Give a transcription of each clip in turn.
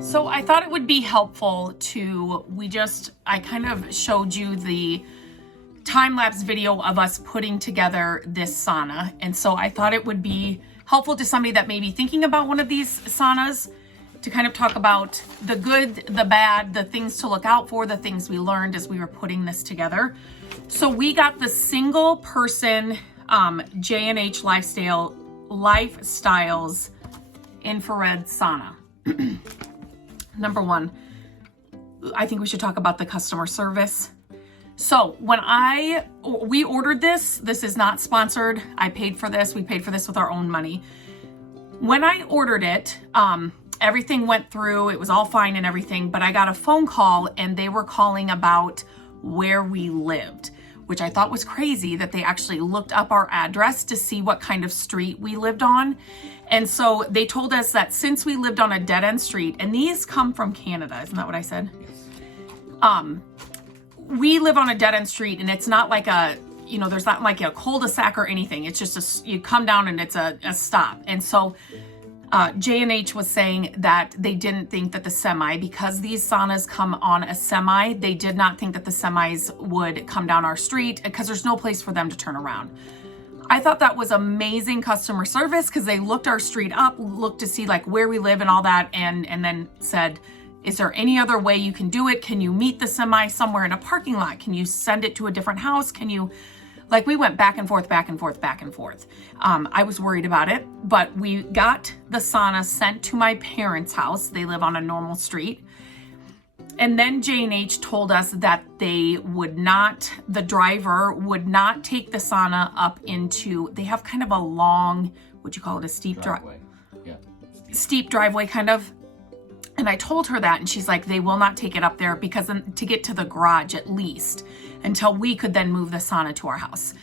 So I thought it would be helpful to, I kind of showed you the time-lapse video of us putting together this sauna. And so I thought it would be helpful to somebody that may be thinking about one of these saunas to kind of talk about the good, the bad, the things to look out for, the things we learned as we were putting this together. So we got the single person JNH Lifestyles infrared sauna. Number one, I think we should talk about the customer service. So when we ordered this is not sponsored. I paid for this. We paid for this with our own money. When I ordered it, everything went through. It was all fine and everything, but I got a phone call and they were calling about where we lived, which I thought was crazy that they actually looked up our address to see what kind of street we lived on. And so they told us that since we lived on a dead-end street, and these come from Canada, isn't that what I said? Yes. We live on a dead-end street, and it's not like you know, there's not like a cul-de-sac or anything. It's just you come down and it's a stop. And so JNH was saying that they didn't think that the semi, because these saunas come on a semi, they did not think that the semis would come down our street because there's no place for them to turn around. I thought that was amazing customer service, because they looked our street up, looked to see like where we live and all that, and then said, is there any other way you can do it? Can you meet the semi somewhere in a parking lot? Can you send it to a different house? Can you, like, we went back and forth, back and forth, back and forth. I was worried about it, but we got the sauna sent to my parents' house. They live on a normal street. And then JNH told us that they would not, the driver would not take the sauna up into, they have kind of a long, would you call it a steep driveway? Yeah. Steep driveway kind of. And I told her that, and she's like, they will not take it up there, because to get to the garage at least, until we could then move the sauna to our house.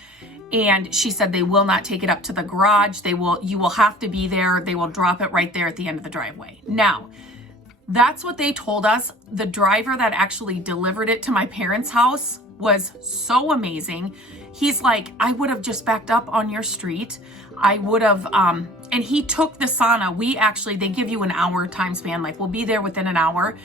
And she said they will not take it up to the garage. You will have to be there. They will drop it right there at the end of the driveway. Now, that's what they told us. The driver that actually delivered it to my parents' house was so amazing. He's like, I would have just backed up on your street. I would have, and he took the sauna. They give you an hour time span, like we'll be there within an hour.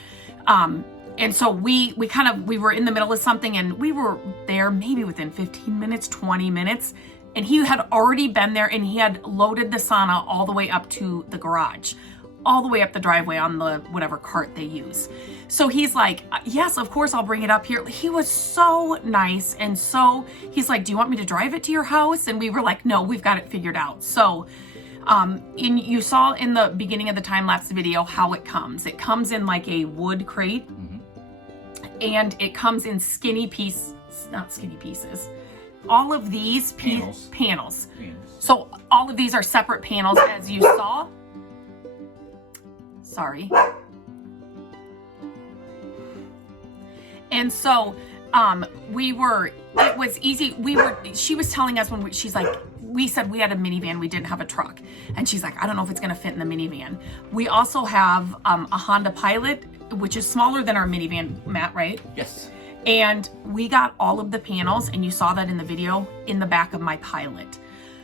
And so we were in the middle of something, and we were there maybe within 15 minutes, 20 minutes. And he had already been there, and he had loaded the sauna all the way up to the garage, all the way up the driveway on the whatever cart they use. So he's like, yes, of course I'll bring it up here. He was so nice. And so he's like, do you want me to drive it to your house? And we were like, no, we've got it figured out. So you saw in the beginning of the time-lapse video how it comes. It comes in like a wood crate, and it comes in not skinny pieces. All of these panels. So all of these are separate panels, as you saw. Sorry. And so it was easy. She was telling us she's like, we said we had a minivan, we didn't have a truck. And she's like, I don't know if it's gonna fit in the minivan. We also have a Honda Pilot, which is smaller than our minivan, Matt, right? Yes. And we got all of the panels, and you saw that in the video, in the back of my Pilot.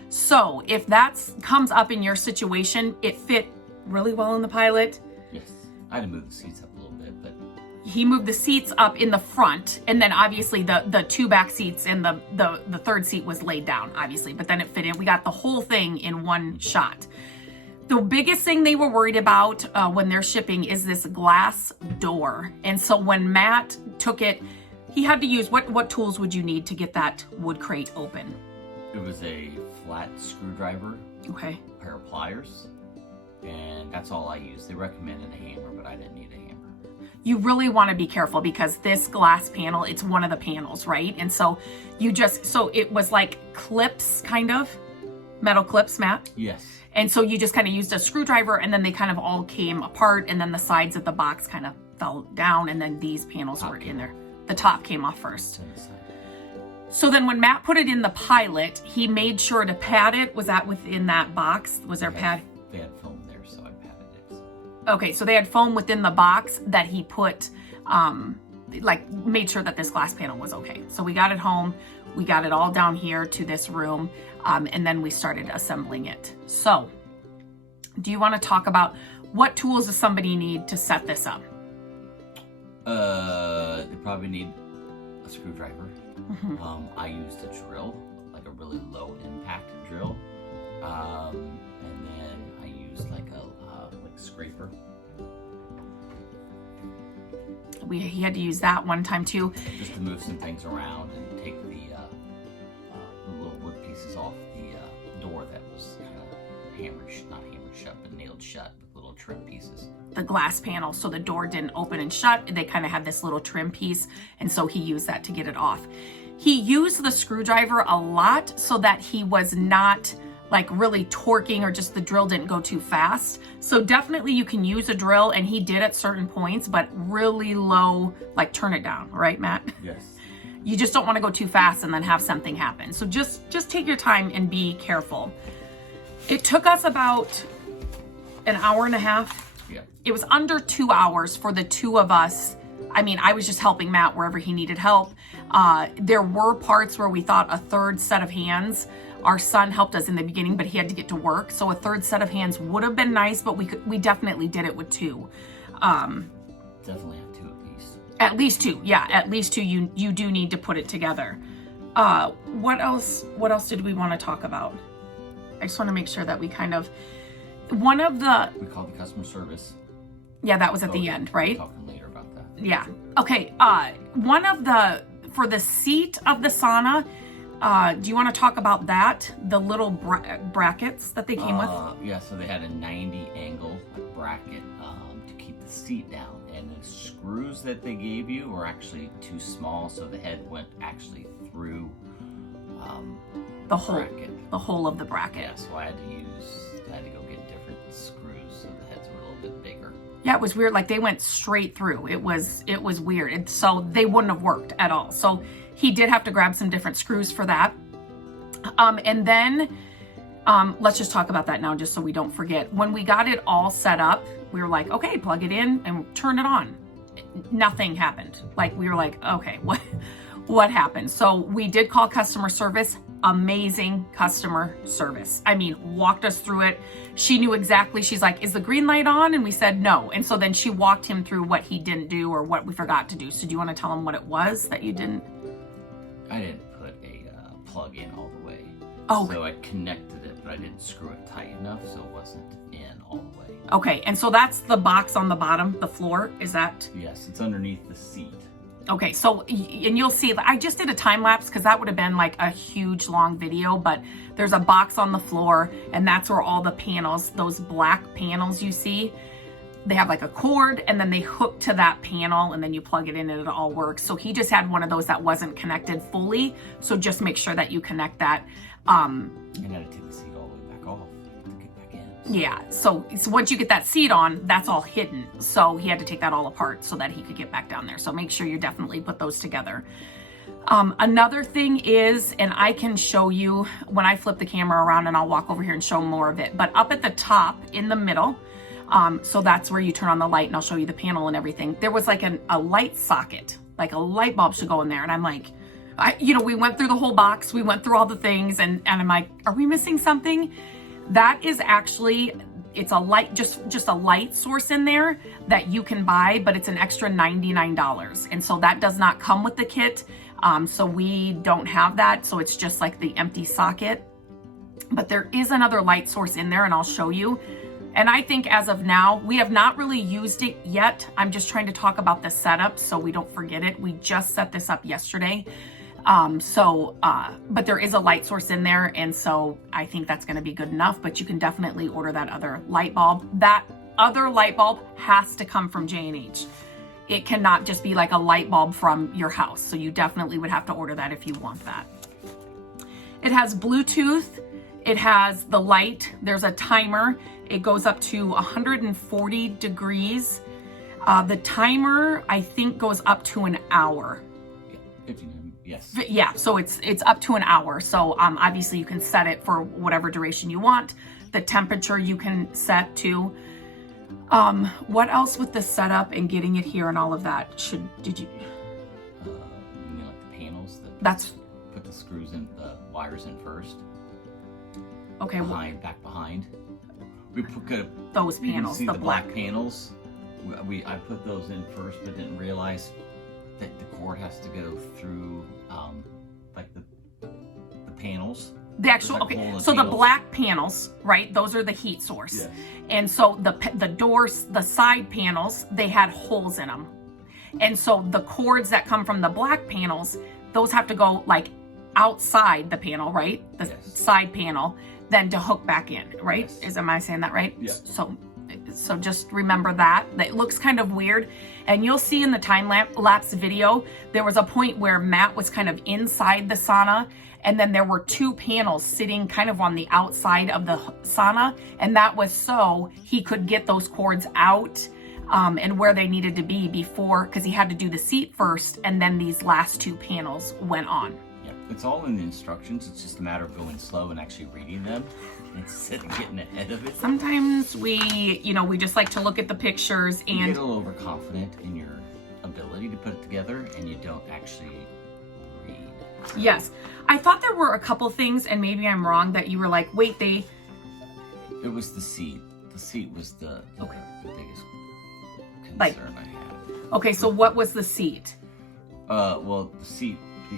So if that comes up in your situation, it fit really well in the Pilot. Yes. I had to move the seats up a little bit, but he moved the seats up in the front, and then obviously the two back seats and the third seat was laid down, obviously, but then it fit in. We got the whole thing in one shot. The biggest thing they were worried about when they're shipping is this glass door. And so when Matt took it, he had to use, what tools would you need to get that wood crate open? It was a flat screwdriver, okay, a pair of pliers, and that's all I used. They recommended a hammer, but I didn't need a hammer. You really want to be careful, because this glass panel, it's one of the panels, right? And so so it was like clips, kind of, metal clips, Matt? Yes. And so you just kind of used a screwdriver, and then they kind of all came apart, and then the sides of the box kind of fell down, and then these panels were in there. The top came off first. So then when Matt put it in the Pilot, he made sure to pad it. Was that within that box? Was there pad? They had foam there, so I padded it. Okay, so they had foam within the box that he put, made sure that this glass panel was okay. So we got it home. We got it all down here to this room, and then we started assembling it. So do you want to talk about what tools does somebody need to set this up? They probably need a screwdriver. I used a drill, like a really low impact drill. And then I used like a scraper. He had to use that one time too. Just to move some things around and take the little wood pieces off the door that was not hammered shut, but nailed shut with little trim pieces. The glass panel, so the door didn't open and shut. They kind of had this little trim piece, and so he used that to get it off. He used the screwdriver a lot so that he was not like really torquing, or just the drill didn't go too fast. So definitely you can use a drill, and he did at certain points, but really low, like turn it down, right, Matt? Yes. You just don't want to go too fast and then have something happen. So just take your time and be careful. It took us about an hour and a half. Yeah. It was under 2 hours for the two of us. I mean, I was just helping Matt wherever he needed help. There were parts where we thought a third set of hands. Our son helped us in the beginning, but he had to get to work. So a third set of hands would have been nice, but we definitely did it with 2. Definitely have 2 at least. At least 2, yeah, at least 2. You do need to put it together. What else did we want to talk about? I just want to make sure that we kind of, we called the customer service. Yeah, that was at the end, right? We'll talk later about that. Yeah. Okay. For the seat of the sauna, do you want to talk about that? The little brackets that they came with? Yeah, so they had a 90 angle bracket to keep the seat down. And the screws that they gave you were actually too small, so the head went actually through the hole of the bracket. Yeah, so I had to go get different screws so the heads were a little bit bigger. Yeah, it was weird. Like they went straight through. It was weird. And so they wouldn't have worked at all. So he did have to grab some different screws for that. And then let's just talk about that now, just so we don't forget. When we got it all set up, we were like, okay, plug it in and turn it on. Nothing happened. Like we were like, okay, what happened? So we did call customer service. Amazing customer service. I mean, walked us through it. She knew exactly. She's like, is the green light on? And we said no. And so then she walked him through what he didn't do or what we forgot to do. So do you want to tell him what it was that you didn't? I didn't put a plug in all the way. Oh. So I connected it, but I didn't screw it tight enough, so it wasn't in all the way. Okay, and so that's the box on the bottom, the floor, is that? Yes, it's underneath the seat. Okay, so, and you'll see, I just did a time lapse because that would have been like a huge long video, but there's a box on the floor and that's where all the panels, those black panels you see, they have like a cord and then they hook to that panel and then you plug it in and it all works. So he just had one of those that wasn't connected fully. So just make sure that you connect that. And I had to take the seat all the way back off to get back in. Yeah, so once you get that seat on, that's all hidden. So he had to take that all apart so that he could get back down there. So make sure you definitely put those together. Another thing is, and I can show you when I flip the camera around and I'll walk over here and show more of it, but up at the top in the middle, so that's where you turn on the light and I'll show you the panel and everything. There was like a light socket, like a light bulb should go in there. And I'm like, we went through the whole box, we went through all the things and I'm like, are we missing something? That is actually, it's a light, just a light source in there that you can buy, but it's an extra $99. And so that does not come with the kit. So we don't have that. So it's just like the empty socket, but there is another light source in there and I'll show you. And I think as of now, we have not really used it yet. I'm just trying to talk about the setup so we don't forget it. We just set this up yesterday. But there is a light source in there. And so I think that's going to be good enough, but you can definitely order that other light bulb. That other light bulb has to come from JNH. It cannot just be like a light bulb from your house. So you definitely would have to order that if you want that. It has Bluetooth. It has the light. There's a timer. It goes up to 140 degrees. The timer, I think, goes up to an hour. 15 Yes. Yeah, so it's up to an hour. So obviously you can set it for whatever duration you want. The temperature you can set to. What else with the setup and getting it here and all of that? Did you? You mean like the panels? That's. Put the screws in, the wires in first. Okay. Back behind. We put those panels. See the black panels. I put those in first, but didn't realize that the cord has to go through like the panels. The actual, okay, so the black panels, right? Those are the heat source. Yes. And so the doors, the side panels, they had holes in them. And so the cords that come from the black panels, those have to go like outside the panel, right? The side panel, then to hook back in, right? Yes. Am I saying that right? Yeah. So just remember that. It looks kind of weird. And you'll see in the time lapse video, there was a point where Matt was kind of inside the sauna and then there were two panels sitting kind of on the outside of the sauna. And that was so he could get those cords out and where they needed to be before, because he had to do the seat first and then these last two panels went on. Yeah, it's all in the instructions. It's just a matter of going slow and actually reading them instead of getting ahead of it. Sometimes we just like to look at the pictures and you get a little overconfident in your ability to put it together and you don't actually read. Yes. I thought there were a couple things, and maybe I'm wrong, that you were like, wait, It was the seat. The seat was the biggest concern I had. Okay, so what was the seat? Well, the seat,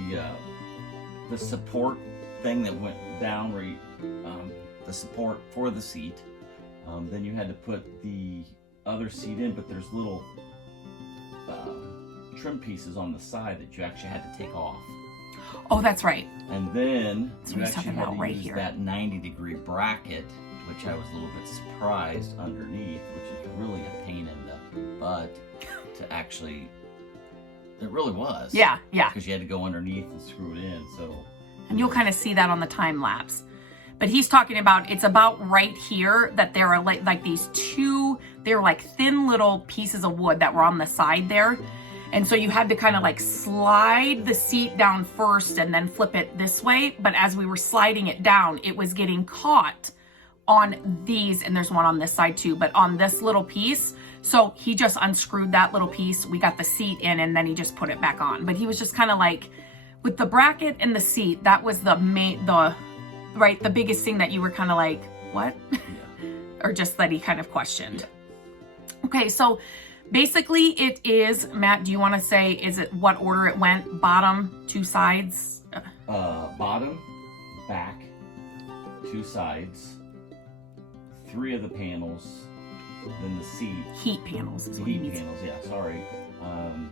the support thing that went down where you, the support for the seat. Then you had to put the other seat in, but there's little trim pieces on the side that you actually had to take off. Oh, that's right. And then you actually had to right use here. that 90-degree bracket, which I was a little bit surprised underneath, which is really a pain in the butt to actually. It really was. Yeah. Because you had to go underneath and screw it in. So. And you'll kind of see that on the time lapse. But he's talking about, it's about right here that there are like these two, they're like thin little pieces of wood that were on the side there. And so you had to kind of like slide the seat down first and then flip it this way. But as we were sliding it down, it was getting caught on these, and there's one on this side too, but on this little piece. So he just unscrewed that little piece. We got the seat in, and then he just put it back on. But he was just kind of like, with the bracket and the seat, that was the biggest thing that you were kind of like, what? Yeah. Or just that he kind of questioned. Yeah. Okay, so basically it is, Matt, do you want to say, is it what order it went? Bottom, two sides? Bottom, back, two sides, 3 of the panels, then the seat. Heat panels is the what he heat means. panels, yeah, sorry.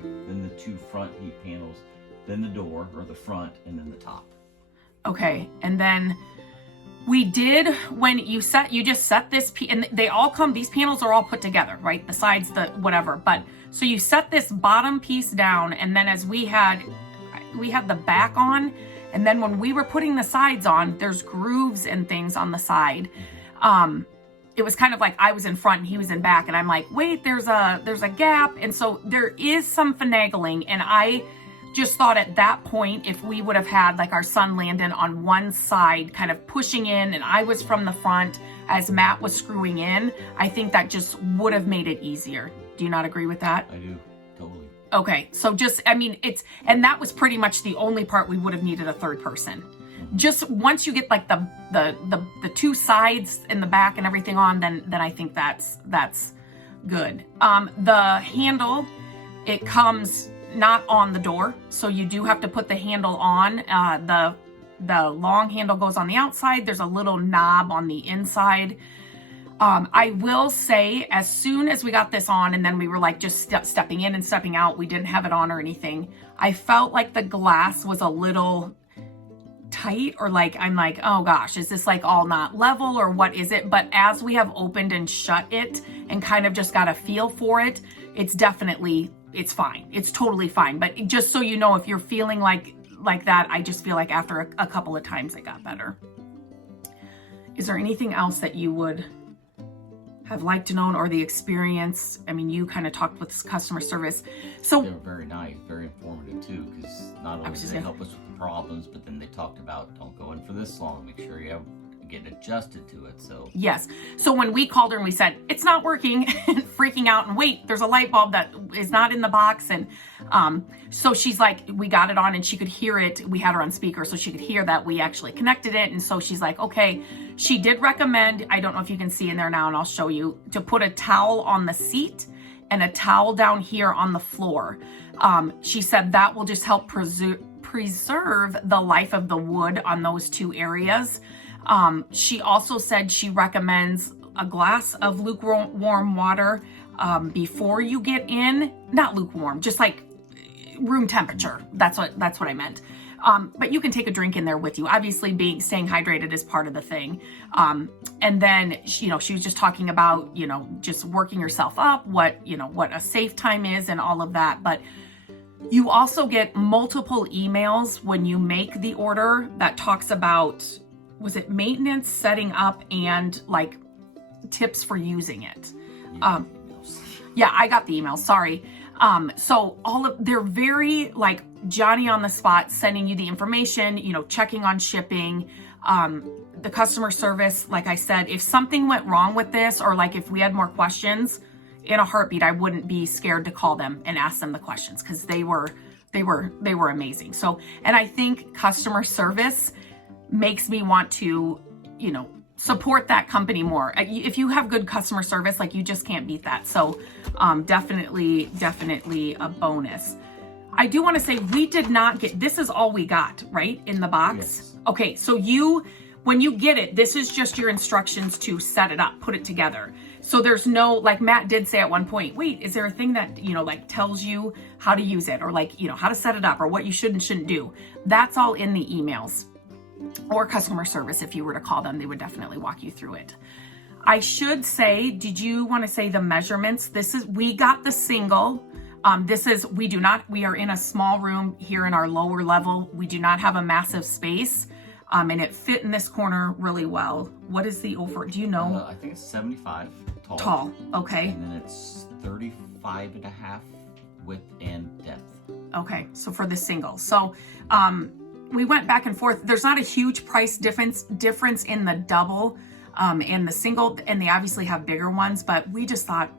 Then the 2 front heat panels, then the door, or the front, and then the top. Okay, and then we did, when you just set this, and they all come, these panels are all put together, right? The sides, the whatever. But, so you set this bottom piece down, and then as we had the back on, and then when we were putting the sides on, there's grooves and things on the side. It was kind of like I was in front and he was in back, and I'm like, wait, there's a gap. And so there is some finagling, and I just thought at that point, if we would have had like our son Landon on one side kind of pushing in, and I was from the front as Matt was screwing in, I think that just would have made it easier. Do you not agree with that? I do, totally. Okay, so just, I mean, and that was pretty much the only part we would have needed a third person. Just once you get like the 2 sides in the back and everything on, then I think that's good. The handle, it comes not on the door, so you do have to put the handle on. The long handle goes on the outside. There's a little knob on the inside. I will say, as soon as we got this on, and then we were like just stepping in and stepping out, we didn't have it on or anything, I felt like the glass was a little tight, or like, I'm like, oh gosh, is this like all not level, or what is it? But as we have opened and shut it and kind of just got a feel for it, it's fine. It's totally fine. But just so you know, if you're feeling like that, I just feel like after a couple of times it got better. Is there anything else that you would have liked to know, or the experience? I mean, you kind of talked with customer service. So they were very nice, very informative too, because not only did they help us with the problems, but then they talked about, don't go in for this long, make sure you get adjusted to it. So yes, so when we called her and we said it's not working, and freaking out, and wait, there's a light bulb that is not in the box, and so she's like, we got it on, and she could hear it. We had her on speaker, so she could hear that we actually connected it. And so she's like, okay. She did recommend, I don't know if you can see in there now, and I'll show you, to put a towel on the seat and a towel down here on the floor. She said that will just help preserve the life of the wood on those 2 areas. She also said she recommends a glass of lukewarm water before you get in. Not lukewarm, just like room temperature. That's what I meant. But you can take a drink in there with you. Obviously, staying hydrated is part of the thing. And then, she was just talking about, just working yourself up, what a safe time is and all of that. But you also get multiple emails when you make the order that talks about, was it maintenance, setting up, and like tips for using it? Yeah, I got the email. Sorry. So they're very like Johnny on the spot, sending you the information, checking on shipping, the customer service. Like I said, if something went wrong with this, or like if we had more questions, in a heartbeat, I wouldn't be scared to call them and ask them the questions, because they were amazing. So, and I think customer service makes me want to, you know, support that company more. If you have good customer service, like, you just can't beat that. So definitely a bonus. I do want to say we did not get, this is all we got, right, in the box? Yes. Okay, so when you get it, this is just your instructions to set it up, put it together. So there's no, like Matt did say at one point, wait, is there a thing that, you know, like tells you how to use it, or like, you know, how to set it up, or what you should and shouldn't do? That's all in the emails. Or customer service, if you were to call them, they would definitely walk you through it. I should say, did you want to say the measurements? We got the single. We are in a small room here in our lower level. We do not have a massive space. And it fit in this corner really well. What is the do you know? I think it's 75 tall. Tall, okay. And then it's 35 and a half width and depth. Okay. So for the single. So we went back and forth. There's not a huge price difference in the double and the single, and they obviously have bigger ones, but we just thought,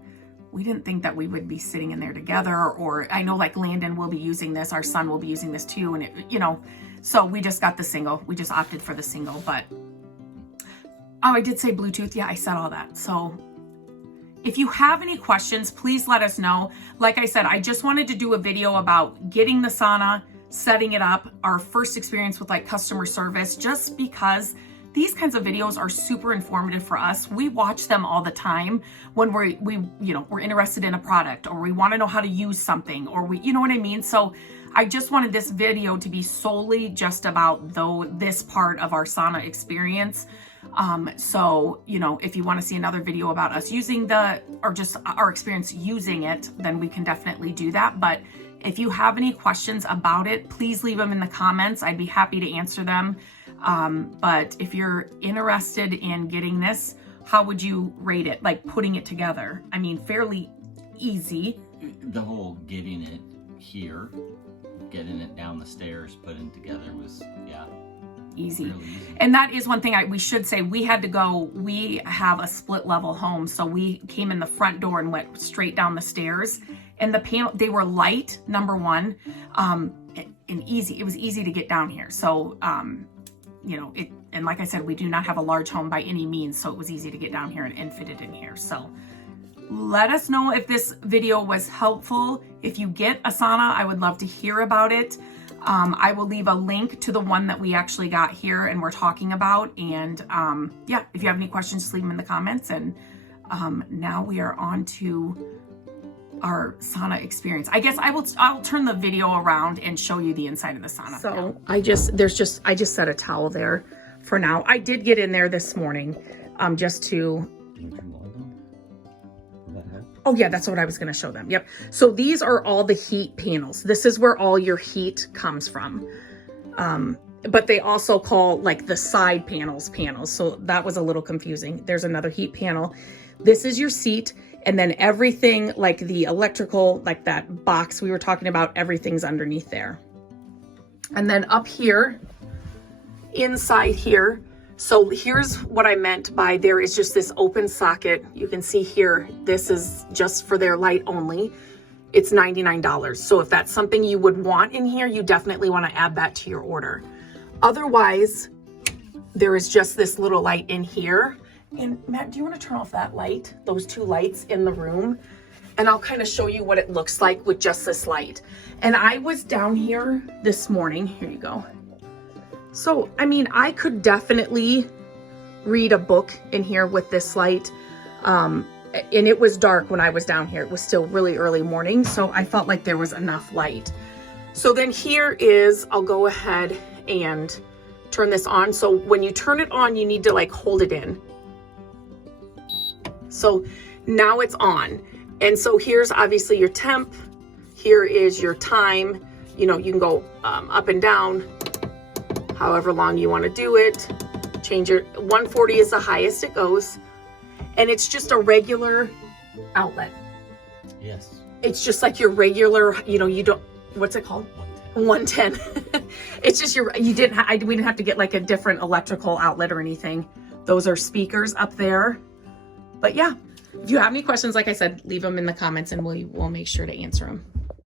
we didn't think that we would be sitting in there together, or I know like Landon will be using this, our son will be using this too, and it, you know, so we just got the single. We just opted for the single. But oh, I did say Bluetooth. Yeah, I said all that. So if you have any questions, please let us know. Like I said, I just wanted to do a video about getting the sauna, setting it up, our first experience with like customer service, just because these kinds of videos are super informative for us. We watch them all the time when we're interested in a product, or we want to know how to use something, or you know what I mean? So I just wanted this video to be solely just about this part of our sauna experience. So, you know, if you want to see another video about us using or just our experience using it, then we can definitely do that. But if you have any questions about it, please leave them in the comments. I'd be happy to answer them. But if you're interested in getting this, how would you rate it? Like putting it together? I mean, fairly easy. The whole getting it here, getting it down the stairs, putting it together was, yeah. Easy. Really easy. And that is one thing we should say. We have a split level home. So we came in the front door and went straight down the stairs, and the panel, they were light, number one, and easy. It was easy to get down here. So, you know, and like I said, we do not have a large home by any means, so it was easy to get down here and fit it in here. So let us know if this video was helpful. If you get a sauna, I would love to hear about it. I will leave a link to the one that we actually got here and we're talking about. And yeah, if you have any questions, just leave them in the comments. And now we are on to our sauna experience. I guess I'll turn the video around and show you the inside of the sauna. So I just set a towel there for now. I did get in there this morning just to, oh yeah, that's what I was going to show them. Yep. So these are all the heat panels. This is where all your heat comes from. But they also call like the side panels. So that was a little confusing. There's another heat panel. This is your seat. And then everything like the electrical, like that box we were talking about, everything's underneath there. And then up here, inside here, so here's what I meant by there is just this open socket. You can see here, this is just for their light only. It's $99. So if that's something you would want in here, you definitely want to add that to your order. Otherwise, there is just this little light in here. And Matt, do you want to turn off that light, those two lights in the room? And I'll kind of show you what it looks like with just this light. And I was down here this morning. Here you go. So, I mean, I could definitely read a book in here with this light. And it was dark when I was down here. It was still really early morning. So I felt like there was enough light. So then here is, I'll go ahead and turn this on. So when you turn it on, you need to like hold it in. So now it's on. And so here's obviously your temp. Here is your time. You know, you can go up and down, however long you want to do it. Change your 140 is the highest it goes. And it's just a regular outlet. Yes. It's just like your regular, you know, you don't, what's it called? 110. It's just we didn't have to get like a different electrical outlet or anything. Those are speakers up there. But yeah, If you have any questions, like I said, leave them in the comments and we'll make sure to answer them.